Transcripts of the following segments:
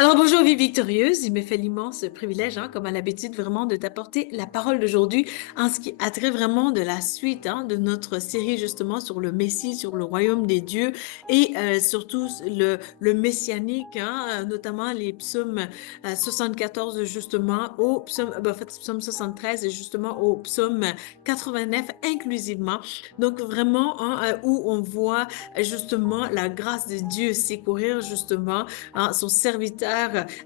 Alors bonjour vie victorieuse, il me fait l'immense privilège, comme à l'habitude, vraiment de t'apporter la parole d'aujourd'hui en ce qui a trait vraiment de la suite de notre série justement sur le Messie, sur le royaume des dieux et surtout le messianique, notamment les psaumes 74 justement au psaume, en fait, psaume 73 et justement au psaume 89 inclusivement. Donc vraiment où on voit justement la grâce de Dieu secourir justement son serviteur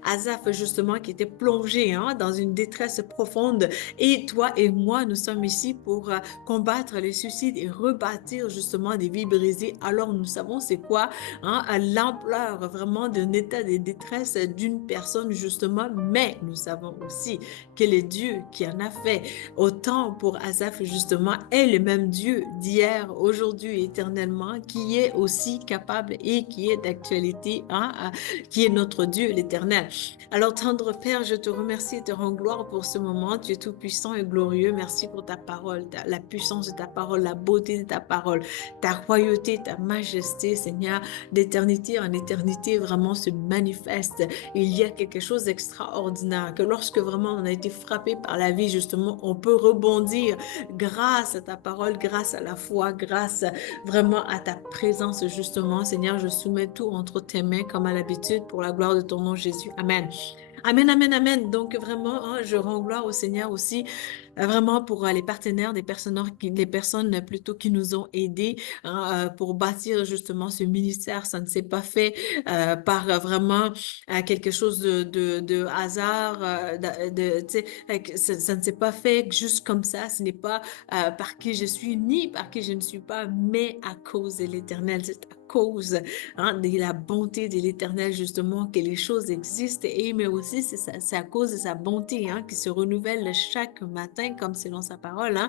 Asaph, justement, qui était plongé dans une détresse profonde. Et toi et moi, nous sommes ici pour combattre les suicides et rebâtir justement des vies brisées. Alors, nous savons c'est quoi l'ampleur vraiment d'un état de détresse d'une personne, justement, mais nous savons aussi que le Dieu qui en a fait autant pour Asaph, justement, est le même Dieu d'hier, aujourd'hui, éternellement, qui est aussi capable et qui est d'actualité, qui est notre Dieu, l'Éternel. Alors, tendre Père, je te remercie et te rends gloire pour ce moment. Tu es tout puissant et glorieux. Merci pour ta parole, la puissance de ta parole, la beauté de ta parole, ta royauté, ta majesté, Seigneur, d'éternité en éternité, vraiment se manifeste. Il y a quelque chose d'extraordinaire, que lorsque vraiment on a été frappé par la vie, justement, on peut rebondir grâce à ta parole, grâce à la foi, grâce vraiment à ta présence, justement. Seigneur, je soumets tout entre tes mains comme à l'habitude pour la gloire de ton nom, Jésus. Amen. Amen, amen, amen. Donc vraiment, je rends gloire au Seigneur aussi, vraiment pour les partenaires, des personnes plutôt qui nous ont aidés pour bâtir justement ce ministère. Ça ne s'est pas fait par vraiment quelque chose de hasard, tu sais, ça ne s'est pas fait juste comme ça. Ce n'est pas par qui je suis ni par qui je ne suis pas, mais à cause de l'Éternel. C'est à cause de la bonté de l'Éternel, justement, que les choses existent. Et mais aussi, c'est à cause de sa bonté qui se renouvelle chaque matin, comme selon sa parole,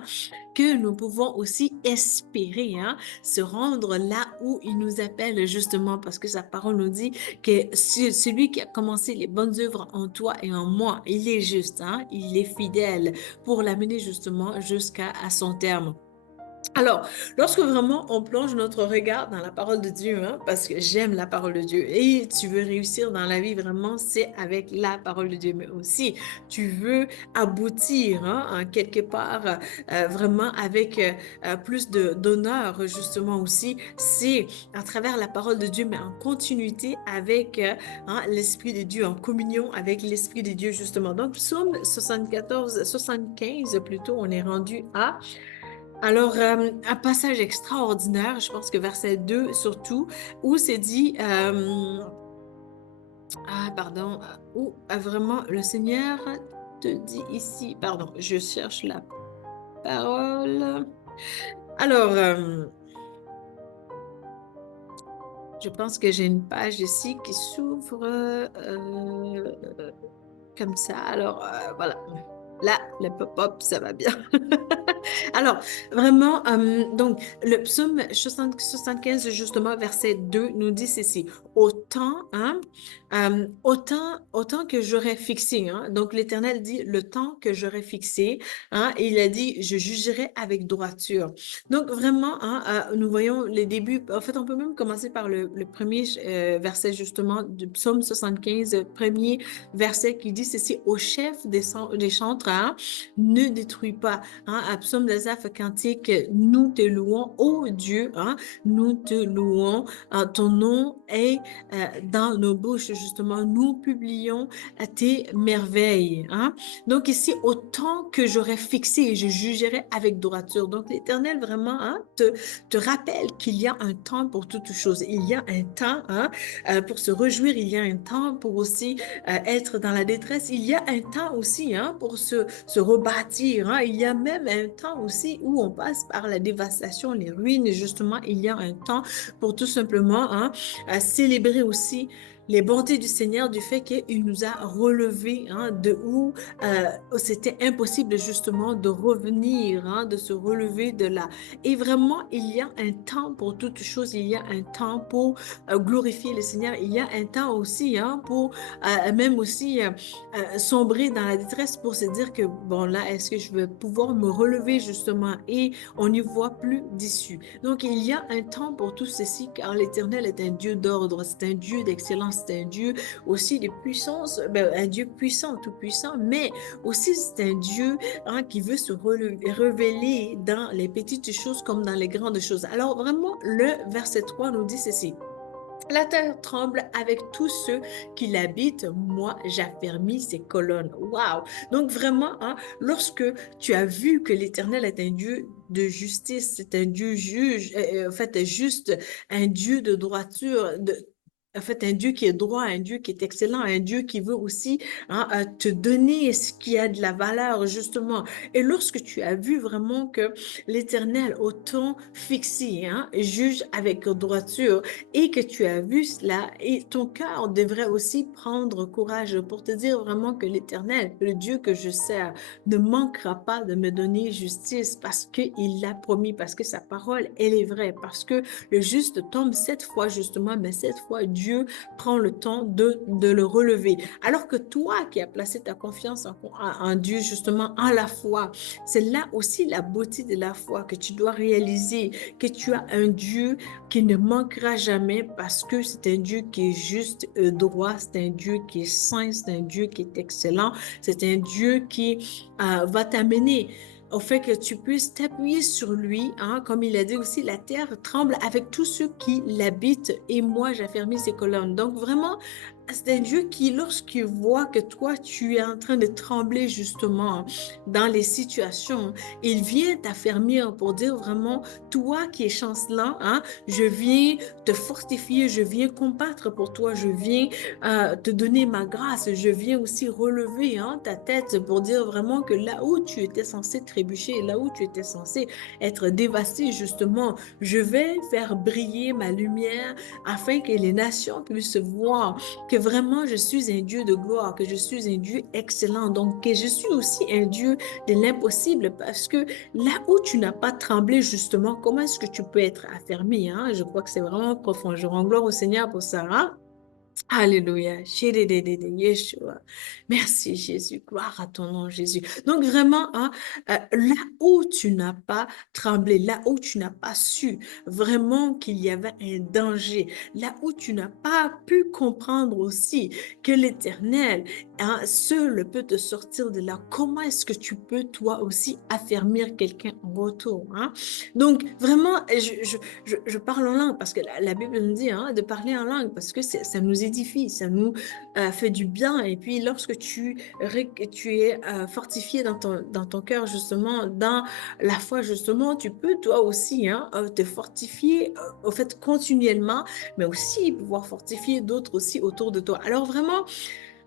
que nous pouvons aussi espérer se rendre là où il nous appelle, justement, parce que sa parole nous dit que celui qui a commencé les bonnes œuvres en toi et en moi, il est juste, il est fidèle pour l'amener justement jusqu'à son terme. Alors, lorsque vraiment on plonge notre regard dans la parole de Dieu, parce que j'aime la parole de Dieu, et tu veux réussir dans la vie, vraiment, c'est avec la parole de Dieu, mais aussi tu veux aboutir en quelque part, vraiment avec plus d'honneur, justement aussi, c'est à travers la parole de Dieu, mais en continuité avec l'Esprit de Dieu, en communion avec l'Esprit de Dieu, justement. Donc, psaume 74, 75 plutôt, on est rendu à... Alors, un passage extraordinaire, je pense que verset 2 surtout, où c'est dit, pardon, où vraiment le Seigneur te dit ici, pardon, je cherche la parole. Alors, je pense que j'ai une page ici qui s'ouvre comme ça. Alors, voilà. Là, le pop-up, ça va bien. Alors, vraiment, donc, le psaume 75, justement, verset 2, nous dit ceci. Autant que j'aurais fixé, donc l'Éternel dit le temps que j'aurais fixé, et il a dit, je jugerai avec droiture. Donc, vraiment, nous voyons les débuts. En fait, on peut même commencer par le premier verset, justement, du psaume 75, premier verset qui dit ceci, au chef des chantres, ne détruis pas. Psaume d'Asaph cantique, nous te louons, ô Dieu, nous te louons, ton nom est dans nos bouches, justement, nous publions tes merveilles. Donc ici, autant que j'aurais fixé et je jugerai avec droiture. Donc l'Éternel vraiment te rappelle qu'il y a un temps pour toutes choses. Il y a un temps pour se réjouir, il y a un temps pour aussi être dans la détresse. Il y a un temps aussi pour se rebâtir. Il y a même un temps aussi où on passe par la dévastation, les ruines. Justement, il y a un temps pour tout simplement célébrer aussi les bontés du Seigneur, du fait qu'il nous a relevés de où c'était impossible justement de revenir, de se relever de là. Et vraiment, il y a un temps pour toutes choses, il y a un temps pour glorifier le Seigneur, il y a un temps aussi pour même aussi sombrer dans la détresse pour se dire que, bon là, est-ce que je vais pouvoir me relever justement et on n'y voit plus d'issue. Donc, il y a un temps pour tout ceci car l'Éternel est un Dieu d'ordre, c'est un Dieu d'excellence, c'est un Dieu aussi de puissance, un Dieu puissant, tout puissant, mais aussi c'est un Dieu qui veut se révéler dans les petites choses comme dans les grandes choses. Alors vraiment, le verset 3 nous dit ceci. La terre tremble avec tous ceux qui l'habitent. Moi, j'affermis ses colonnes. Waouh! Donc vraiment, lorsque tu as vu que l'Éternel est un Dieu de justice, c'est un Dieu juge, en fait, juste un Dieu de droiture, en fait, un Dieu qui est droit, un Dieu qui est excellent, un Dieu qui veut aussi te donner ce qui a de la valeur, justement. Et lorsque tu as vu vraiment que l'Éternel, au temps fixé, juge avec droiture, et que tu as vu cela, et ton cœur devrait aussi prendre courage pour te dire vraiment que l'Éternel, le Dieu que je sers, ne manquera pas de me donner justice parce qu'il l'a promis, parce que sa parole, elle est vraie, parce que le juste tombe 7 fois justement, mais 7 fois Dieu prend le temps de le relever. Alors que toi qui as placé ta confiance en Dieu justement en la foi, c'est là aussi la beauté de la foi que tu dois réaliser que tu as un Dieu qui ne manquera jamais parce que c'est un Dieu qui est juste, droit, c'est un Dieu qui est saint, c'est un Dieu qui est excellent, c'est un Dieu qui va t'amener au fait que tu puisses t'appuyer sur lui, comme il a dit aussi, la terre tremble avec tous ceux qui l'habitent et moi j'affermis ses colonnes. Donc vraiment, c'est un Dieu qui, lorsqu'il voit que toi, tu es en train de trembler justement dans les situations, il vient t'affermir pour dire vraiment, toi qui es chancelant, je viens te fortifier, je viens combattre pour toi, je viens te donner ma grâce, je viens aussi relever ta tête pour dire vraiment que là où tu étais censé trébucher, là où tu étais censé être dévasté justement, je vais faire briller ma lumière afin que les nations puissent voir que vraiment je suis un Dieu de gloire, que je suis un Dieu excellent, donc que je suis aussi un Dieu de l'impossible parce que là où tu n'as pas tremblé justement, comment est-ce que tu peux être affermi, Je crois que c'est vraiment profond. Je rends gloire au Seigneur pour ça, Alléluia. Yeshua. Merci Jésus. Gloire à ton nom Jésus. Donc vraiment, là où tu n'as pas tremblé, là où tu n'as pas su vraiment qu'il y avait un danger, là où tu n'as pas pu comprendre aussi que l'Éternel, seul peut te sortir de là, comment est-ce que tu peux toi aussi affermir quelqu'un en retour, Donc vraiment, je parle en langue parce que la Bible nous dit de parler en langue parce que ça nous édifie, ça nous fait du bien. Et puis lorsque tu es fortifié dans ton cœur justement, dans la foi justement, tu peux toi aussi te fortifier au fait continuellement, mais aussi pouvoir fortifier d'autres aussi autour de toi. Alors vraiment,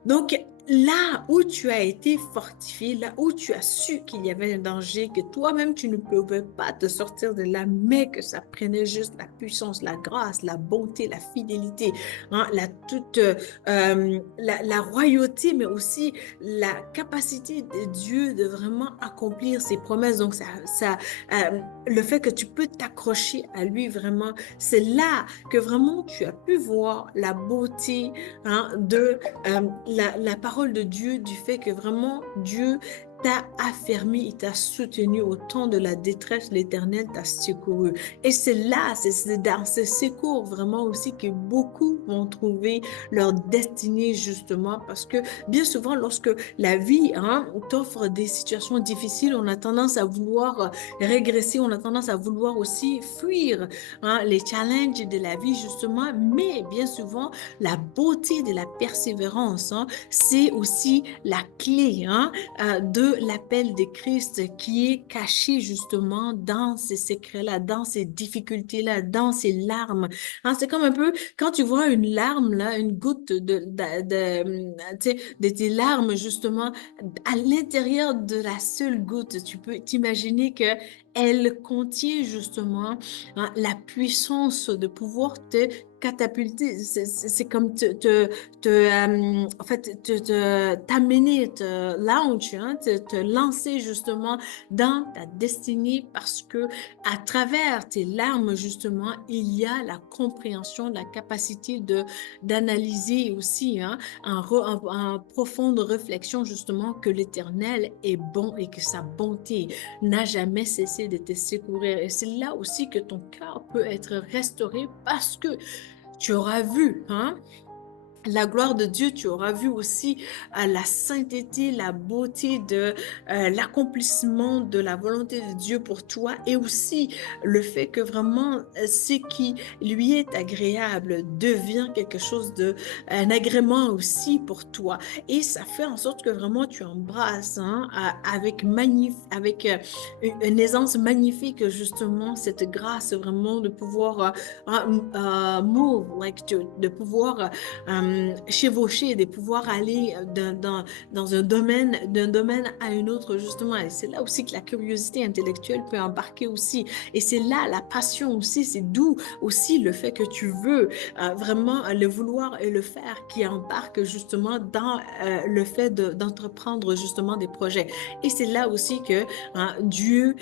donc, là où tu as été fortifié, là où tu as su qu'il y avait un danger, que toi-même tu ne pouvais pas te sortir de là, mais que ça prenait juste la puissance, la grâce, la bonté, la fidélité, la royauté, mais aussi la capacité de Dieu de vraiment accomplir ses promesses. Donc, le fait que tu peux t'accrocher à lui vraiment, c'est là que vraiment tu as pu voir la beauté de la parole de Dieu, du fait que vraiment Dieu t'a affermi, il t'a soutenu au temps de la détresse, l'Éternel t'a secouru. Et c'est là, c'est dans ce secours vraiment aussi que beaucoup vont trouver leur destinée justement, parce que bien souvent, lorsque la vie t'offre des situations difficiles, on a tendance à vouloir régresser, on a tendance à vouloir aussi fuir les challenges de la vie justement, mais bien souvent, la beauté de la persévérance, c'est aussi la clé de l'appel de Christ qui est caché justement dans ces secrets-là, dans ces difficultés-là, dans ces larmes. C'est comme un peu quand tu vois une larme, là, une goutte tu sais, de tes larmes justement, à l'intérieur de la seule goutte, tu peux t'imaginer que elle contient justement la puissance de pouvoir te catapulter, c'est comme en fait, t'amener, te launch, te lancer justement dans ta destinée parce que à travers tes larmes justement, il y a la compréhension, la capacité d'analyser aussi en profonde réflexion justement que l'Éternel est bon et que sa bonté n'a jamais cessé de te secourir. Et c'est là aussi que ton cœur peut être restauré parce que tu auras vu, la gloire de Dieu, tu auras vu aussi la sainteté, la beauté de l'accomplissement de la volonté de Dieu pour toi et aussi le fait que vraiment ce qui lui est agréable devient quelque chose de un agrément aussi pour toi et ça fait en sorte que vraiment tu embrasses hein, avec une aisance magnifique justement cette grâce vraiment de pouvoir move like de pouvoir chevaucher, de pouvoir aller dans un d'un domaine à un autre, justement. Et c'est là aussi que la curiosité intellectuelle peut embarquer aussi. Et c'est là la passion aussi, c'est d'où aussi le fait que tu veux vraiment le vouloir et le faire qui embarque justement dans le fait d'entreprendre justement des projets. Et c'est là aussi que Dieu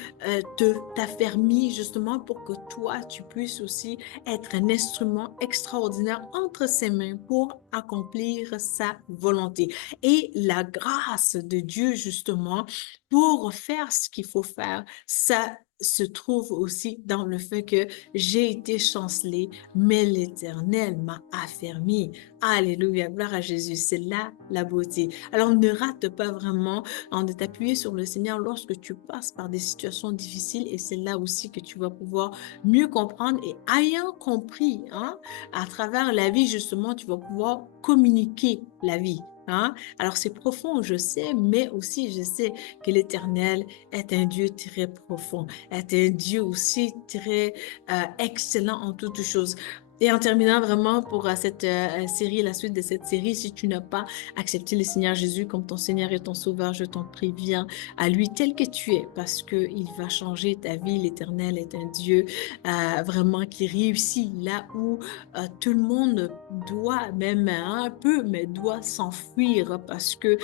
t'a permis justement pour que toi, tu puisses aussi être un instrument extraordinaire entre ses mains pour accomplir sa volonté. Et la grâce de Dieu, justement, pour faire ce qu'il faut faire, ça se trouve aussi dans le fait que j'ai été chancelée, mais l'Éternel m'a affermi. Alléluia, gloire à Jésus, c'est là la beauté. Alors ne rate pas vraiment de t'appuyer sur le Seigneur lorsque tu passes par des situations difficiles et c'est là aussi que tu vas pouvoir mieux comprendre et ayant compris, hein, à travers la vie, justement, tu vas pouvoir communiquer la vie. Hein? Alors c'est profond, je sais, mais aussi je sais que l'Éternel est un Dieu très profond, est un Dieu aussi très excellent en toutes choses. Et en terminant vraiment pour cette série, la suite de cette série, si tu n'as pas accepté le Seigneur Jésus comme ton Seigneur et ton Sauveur, je t'en prie, viens à lui tel que tu es parce qu'il va changer ta vie. L'Éternel est un Dieu vraiment qui réussit là où tout le monde doit, même un peu, mais doit s'enfuir parce que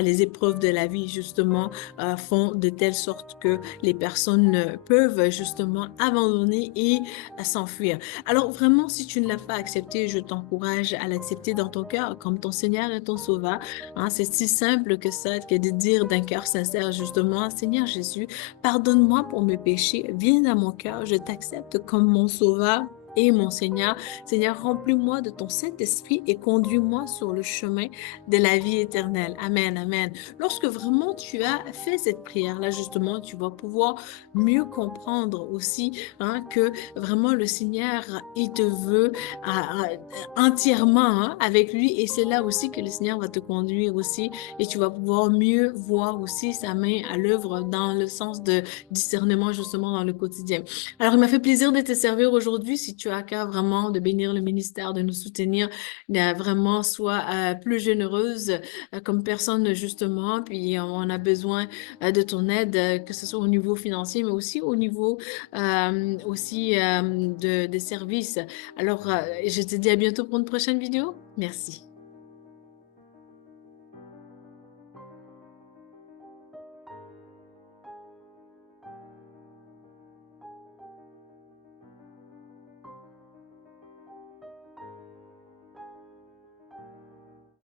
les épreuves de la vie, justement, font de telle sorte que les personnes peuvent justement abandonner et s'enfuir. Alors vraiment, si tu ne l'as pas accepté, je t'encourage à l'accepter dans ton cœur comme ton Seigneur et ton Sauveur. Hein, c'est si simple que ça, que de dire d'un cœur sincère justement, Seigneur Jésus, pardonne-moi pour mes péchés, viens dans mon cœur, je t'accepte comme mon Sauveur et mon Seigneur. Seigneur, remplis-moi de ton Saint-Esprit et conduis-moi sur le chemin de la vie éternelle. Amen, amen. Lorsque vraiment tu as fait cette prière-là, justement, tu vas pouvoir mieux comprendre aussi hein, que vraiment le Seigneur, il te veut entièrement hein, avec lui et c'est là aussi que le Seigneur va te conduire aussi et tu vas pouvoir mieux voir aussi sa main à l'œuvre dans le sens de discernement justement dans le quotidien. Alors, il m'a fait plaisir de te servir aujourd'hui. Si tu as à cœur vraiment de bénir le ministère, de nous soutenir, vraiment sois plus généreuse comme personne justement. Puis, on a besoin de ton aide, que ce soit au niveau financier, mais aussi au niveau aussi des services. Alors, je te dis à bientôt pour une prochaine vidéo. Merci.